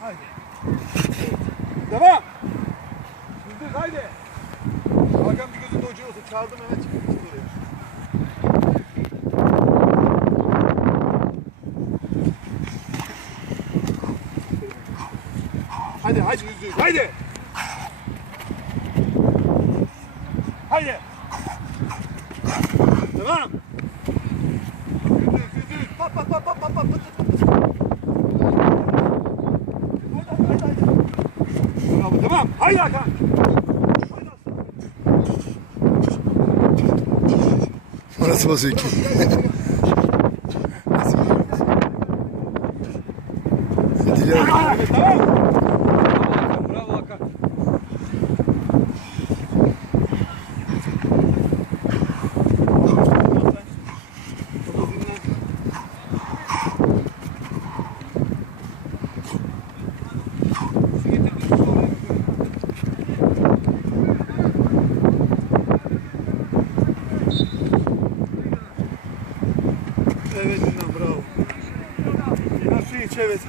Haydi. Devam. Şimdi haydi. Hakan bir gözünde ucu olsun. Çaldım hemen çıkıp oraya. Hadi hadi yüzde yüz. Haydi. Haydi. Devam. Yüzde yüz. Pat pat pat pat pat pat. Bravo tamam. Haydi Hakan. Orası basıyor ki. Diliyorum. Tamam. Шевець.